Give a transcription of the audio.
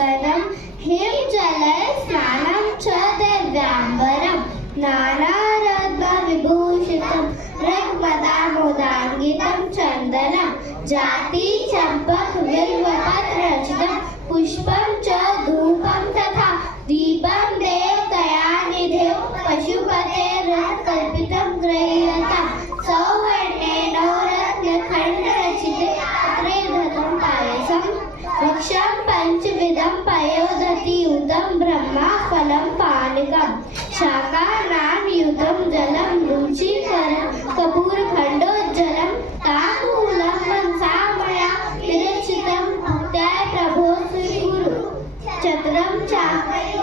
आसनं हिमजले स्नानं च दिव्याम्बरं नानारत्नविभूषितं रक्तमदामोदाङ्गितं चन्दनं जाति चम्पक बिल्वपत्ररचितं पुष्पं च धूपं तथा दीपं देवदयानिधे पशुपतेर्कल्पितं गृह्यतां सौवर्णेन रत्नखण्डरचिते पत्रे धतं पायसं वृक्षं पञ्चविधं पयोदति उदं ब्रह्मा फलं पानकं शाकानां युतं जलं रुचिकरं कपूरखण्डोज्ज्वलं ताम्बूलं मनसा मया विरचितं भक्त्या प्रभो श्रीगुरु चतुरं चापरि